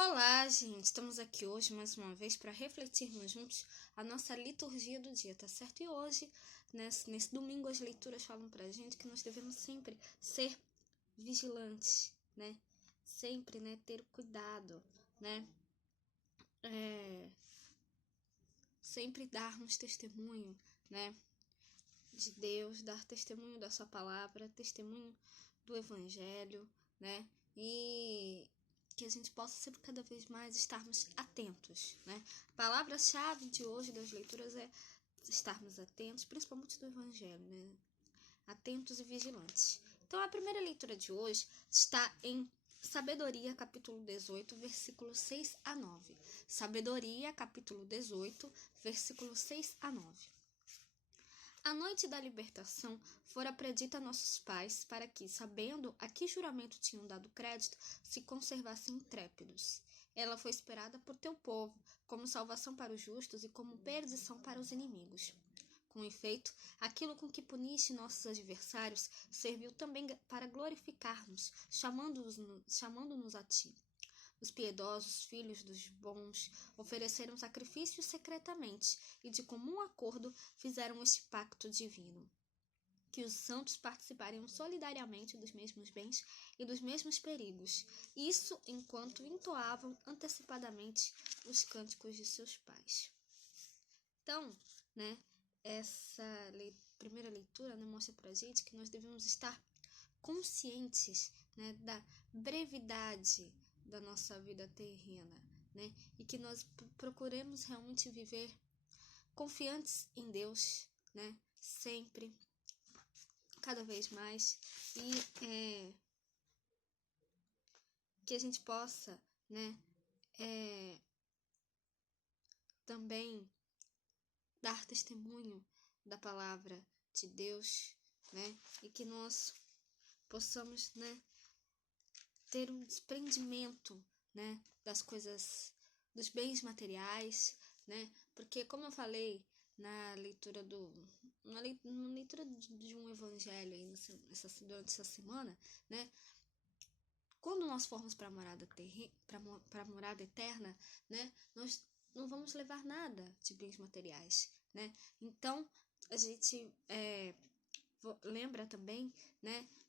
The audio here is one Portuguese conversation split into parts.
Olá, gente! Estamos aqui hoje mais uma vez para refletirmos juntos a nossa liturgia do dia, tá certo? E hoje, nesse domingo, as leituras falam pra gente que nós devemos sempre ser vigilantes, né? Sempre, ter cuidado, né? Sempre darmos testemunho, né? De Deus, dar testemunho da sua palavra, testemunho do evangelho, né? E que a gente possa sempre cada vez mais estarmos atentos, né? A palavra-chave de hoje das leituras é estarmos atentos, principalmente do evangelho, né? Atentos e vigilantes. Então, a primeira leitura de hoje está em Sabedoria, capítulo 18, versículo 6 a 9. Sabedoria, capítulo 18, versículo 6 a 9. A noite da libertação fora predita a nossos pais para que, sabendo a que juramento tinham dado crédito, se conservassem intrépidos. Ela foi esperada por teu povo, como salvação para os justos e como perdição para os inimigos. Com efeito, aquilo com que puniste nossos adversários serviu também para glorificar-nos, chamando-nos a ti. Os piedosos filhos dos bons ofereceram sacrifícios secretamente e de comum acordo fizeram este pacto divino, que os santos participariam solidariamente dos mesmos bens e dos mesmos perigos, isso enquanto entoavam antecipadamente os cânticos de seus pais. Então, essa primeira leitura mostra pra gente que nós devemos estar conscientes, da brevidade da nossa vida terrena, e que nós procuremos realmente viver confiantes em Deus, sempre, cada vez mais, e que a gente possa, também dar testemunho da palavra de Deus, e que nós possamos, ter um desprendimento, das coisas, dos bens materiais, porque como eu falei na leitura na leitura de um evangelho aí durante essa semana, quando nós formos para a morada eterna, nós não vamos levar nada de bens materiais, Então a gente lembra também,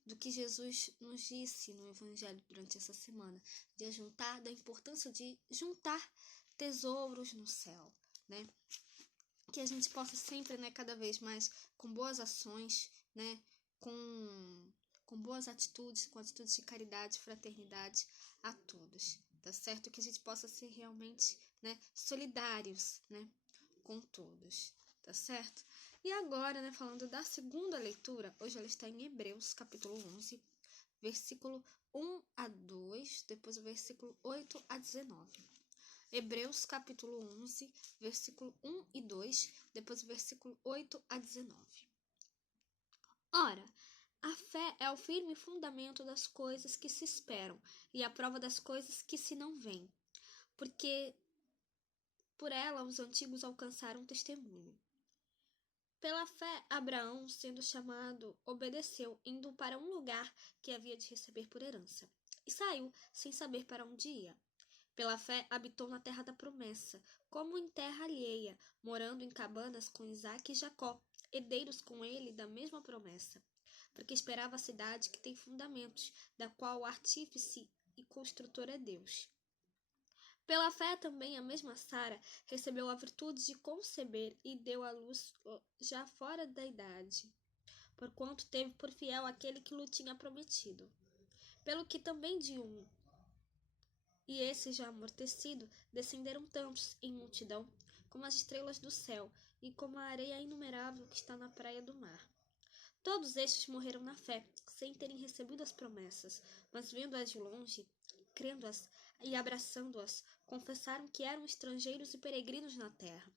do que Jesus nos disse no Evangelho durante essa semana, da importância de juntar tesouros no céu, que a gente possa sempre, cada vez mais, com boas ações, com boas atitudes, com atitudes de caridade, fraternidade a todos, tá certo? Que a gente possa ser realmente, solidários, com todos, tá certo? E agora, falando da segunda leitura, hoje ela está em Hebreus, capítulo 11, versículo 1 a 2, depois o versículo 8 a 19. Hebreus, capítulo 11, versículo 1 e 2, depois o versículo 8 a 19. Ora, a fé é o firme fundamento das coisas que se esperam e a prova das coisas que se não veem, porque por ela os antigos alcançaram testemunho. Pela fé, Abraão, sendo chamado, obedeceu, indo para um lugar que havia de receber por herança, e saiu, sem saber para onde ia. Pela fé, habitou na terra da promessa, como em terra alheia, morando em cabanas com Isaque e Jacó, herdeiros com ele da mesma promessa, porque esperava a cidade que tem fundamentos, da qual o artífice e construtor é Deus. Pela fé também a mesma Sara recebeu a virtude de conceber e deu à luz já fora da idade, porquanto teve por fiel aquele que lhe tinha prometido. Pelo que também de um, e esse já amortecido, descenderam tantos em multidão, como as estrelas do céu, e como a areia inumerável que está na praia do mar. Todos estes morreram na fé, sem terem recebido as promessas, mas vendo-as de longe, crendo-as e abraçando-as, confessaram que eram estrangeiros e peregrinos na terra.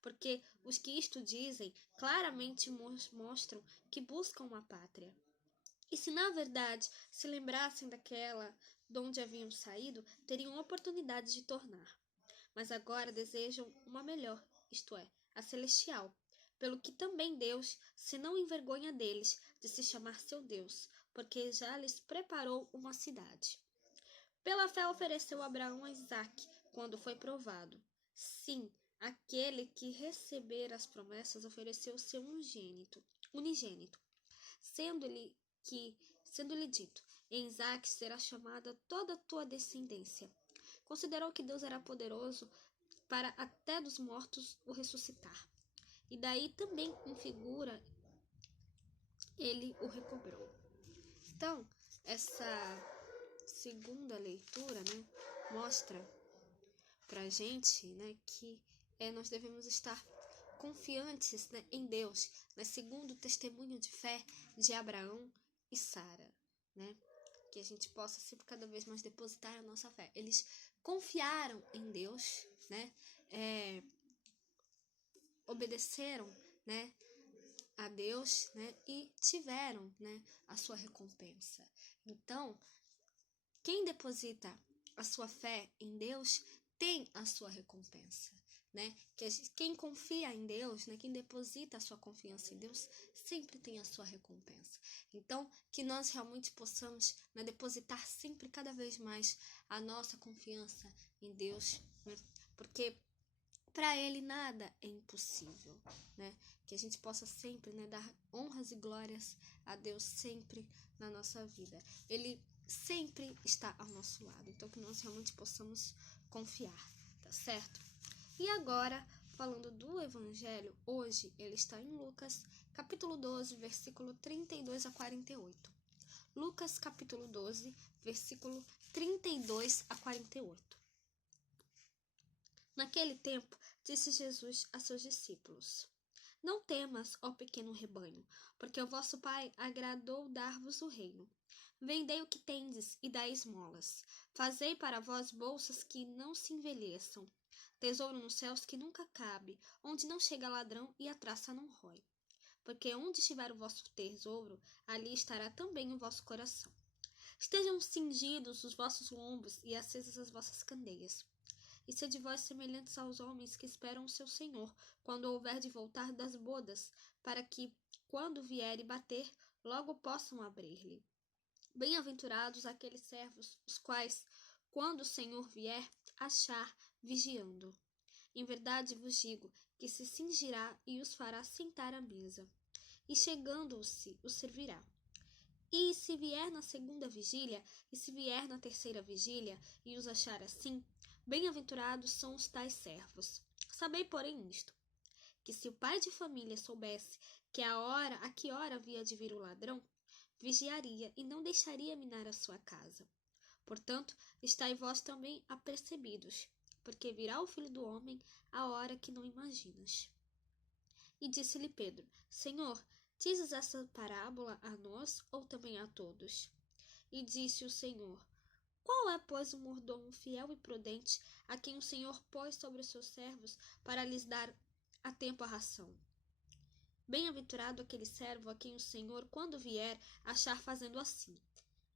Porque os que isto dizem, claramente mostram que buscam uma pátria. E se na verdade se lembrassem daquela de onde haviam saído, teriam oportunidade de tornar. Mas agora desejam uma melhor, isto é, a celestial. Pelo que também Deus se não envergonha deles, de se chamar seu Deus, porque já lhes preparou uma cidade. Pela fé ofereceu Abraão a Isaque, quando foi provado. Sim, aquele que recebera as promessas ofereceu seu unigênito, sendo-lhe dito: em Isaque será chamada toda a tua descendência. Considerou que Deus era poderoso para até dos mortos o ressuscitar. E daí também em figura ele o recobrou. Então, essa segunda leitura, né, mostra pra gente, né, que nós devemos estar confiantes, né, em Deus, né, segundo o testemunho de fé de Abraão e Sara, né, que a gente possa sempre cada vez mais depositar a nossa fé. Eles confiaram em Deus, né, obedeceram, né, a Deus, né, e tiveram, né, a sua recompensa. Então, quem deposita a sua fé em Deus tem a sua recompensa, né? Quem confia em Deus, né, quem deposita a sua confiança em Deus, sempre tem a sua recompensa. Então, que nós realmente possamos, né, depositar sempre cada vez mais a nossa confiança em Deus, né? Porque para Ele nada é impossível, né? Que a gente possa sempre, né, dar honras e glórias a Deus sempre na nossa vida. Ele sempre está ao nosso lado. Então, que nós realmente possamos confiar, tá certo? E agora, falando do Evangelho, hoje ele está em Lucas, capítulo 12, versículo 32 a 48. Lucas, capítulo 12, versículo 32 a 48. Naquele tempo, disse Jesus a seus discípulos: Não temas, ó pequeno rebanho, porque o vosso Pai agradou dar-vos o reino. Vendei o que tendes e dai esmolas. Fazei para vós bolsas que não se envelheçam, tesouro nos céus que nunca cabe, onde não chega ladrão e a traça não rói. Porque onde estiver o vosso tesouro, ali estará também o vosso coração. Estejam cingidos os vossos lombos e acesas as vossas candeias. E sede vós semelhantes aos homens que esperam o seu Senhor, quando houver de voltar das bodas, para que, quando vier e bater, logo possam abrir-lhe. Bem-aventurados aqueles servos, os quais, quando o Senhor vier, achar vigiando. Em verdade vos digo que se cingirá e os fará sentar à mesa, e chegando-se os servirá. E se vier na segunda vigília, e se vier na terceira vigília, e os achar assim, bem-aventurados são os tais servos. Sabei, porém, isto, que se o pai de família soubesse a que hora havia de vir o ladrão, vigiaria e não deixaria minar a sua casa. Portanto, estai vós também apercebidos, porque virá o Filho do Homem a hora que não imaginas. E disse-lhe Pedro: Senhor, dizes essa parábola a nós ou também a todos? E disse o Senhor: Qual é, pois, o mordomo fiel e prudente, a quem o Senhor pôs sobre os seus servos para lhes dar a tempo a ração? Bem-aventurado aquele servo a quem o Senhor, quando vier, achar fazendo assim.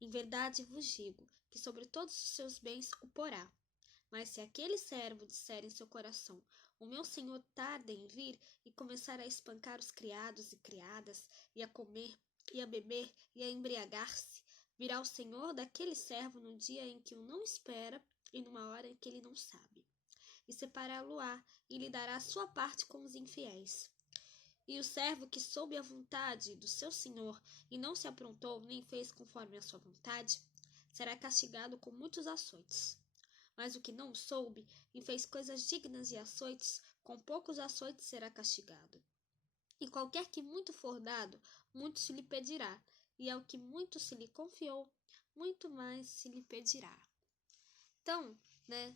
Em verdade vos digo que sobre todos os seus bens o porá. Mas se aquele servo disser em seu coração: O meu senhor tarda em vir, e começar a espancar os criados e criadas, e a comer, e a beber, e a embriagar-se, virá o senhor daquele servo no dia em que o não espera e numa hora em que ele não sabe. E separá-lo-á, e lhe dará a sua parte com os infiéis. E o servo que soube a vontade do seu senhor, e não se aprontou, nem fez conforme a sua vontade, será castigado com muitos açoites. Mas o que não soube e fez coisas dignas de açoites, com poucos açoites será castigado. E qualquer que muito for dado, muito se lhe pedirá, e ao que muito se lhe confiou, muito mais se lhe pedirá. Então, né,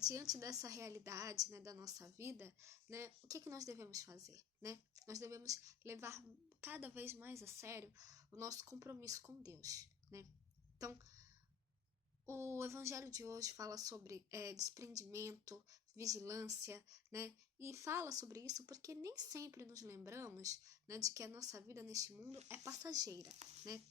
diante dessa realidade, né, da nossa vida, né, o que nós devemos fazer? Né? Nós devemos levar cada vez mais a sério o nosso compromisso com Deus. Né? Então, o Evangelho de hoje fala sobre desprendimento, vigilância, né? E fala sobre isso porque nem sempre nos lembramos, né, de que a nossa vida neste mundo é passageira, né?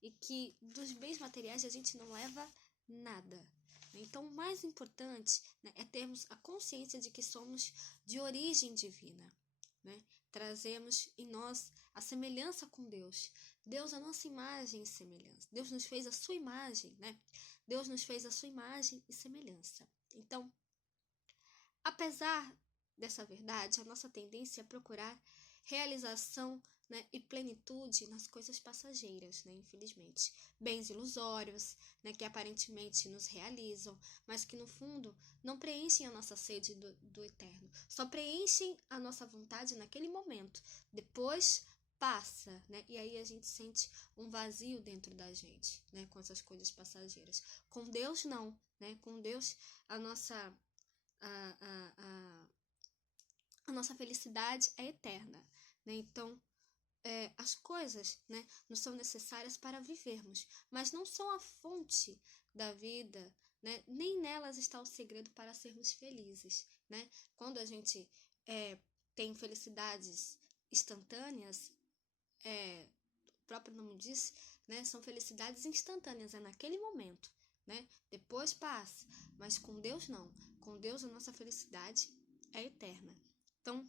E que dos bens materiais a gente não leva nada. Então, o mais importante, né, é termos a consciência de que somos de origem divina, né? Trazemos em nós a semelhança com Deus. Deus, a nossa imagem e semelhança. Deus nos fez a sua imagem, né? Deus nos fez a sua imagem e semelhança. Então, apesar dessa verdade, a nossa tendência é procurar realização, né, e plenitude nas coisas passageiras, né, infelizmente. Bens ilusórios, né, que aparentemente nos realizam, mas que no fundo não preenchem a nossa sede do eterno. Só preenchem a nossa vontade naquele momento. Depois passa, né, e aí a gente sente um vazio dentro da gente, né, com essas coisas passageiras. Com Deus não, né? Com Deus a nossa a nossa felicidade é eterna, né? Então, as coisas, né, não são necessárias para vivermos, mas não são a fonte da vida, né? Nem nelas está o segredo para sermos felizes, né? Quando a gente tem felicidades instantâneas, o próprio nome diz, né, são felicidades instantâneas, é naquele momento, né? Depois passa, mas com Deus não. Com Deus a nossa felicidade é eterna. Então,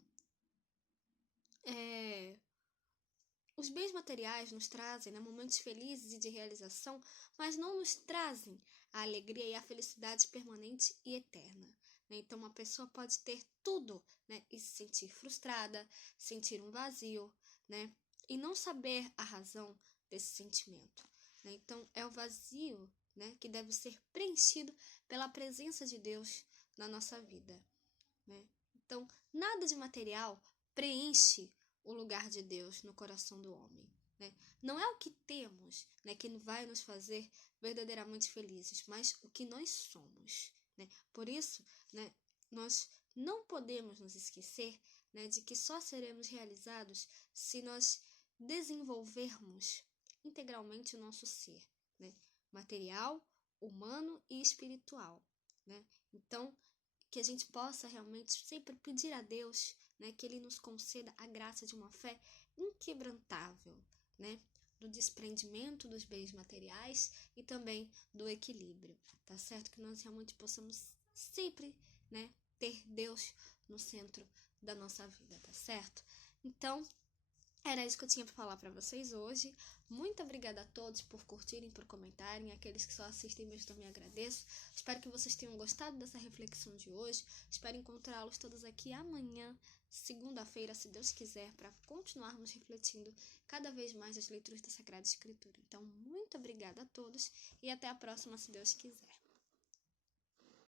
os bens materiais nos trazem, né, momentos felizes e de realização, mas não nos trazem a alegria e a felicidade permanente e eterna. Né? Então, uma pessoa pode ter tudo, né, e se sentir frustrada, sentir um vazio, né, e não saber a razão desse sentimento. Né? Então, é o vazio, né, que deve ser preenchido pela presença de Deus na nossa vida. Né? Então, nada de material preenche o lugar de Deus no coração do homem. Né? Não é o que temos, né, que vai nos fazer verdadeiramente felizes, mas o que nós somos. Né? Por isso, né, nós não podemos nos esquecer, né, de que só seremos realizados se nós desenvolvermos integralmente o nosso ser, né, material, humano e espiritual. Né? Então, que a gente possa realmente sempre pedir a Deus, né, que Ele nos conceda a graça de uma fé inquebrantável, né, do desprendimento dos bens materiais e também do equilíbrio, tá certo? Que nós realmente possamos sempre, né, ter Deus no centro da nossa vida, tá certo? Então, era isso que eu tinha para falar para vocês hoje. Muito obrigada a todos por curtirem, por comentarem. Aqueles que só assistem mesmo também agradeço. Espero que vocês tenham gostado dessa reflexão de hoje. Espero encontrá-los todos aqui amanhã, segunda-feira, se Deus quiser, para continuarmos refletindo cada vez mais as leituras da Sagrada Escritura. Então, muito obrigada a todos e até a próxima, se Deus quiser.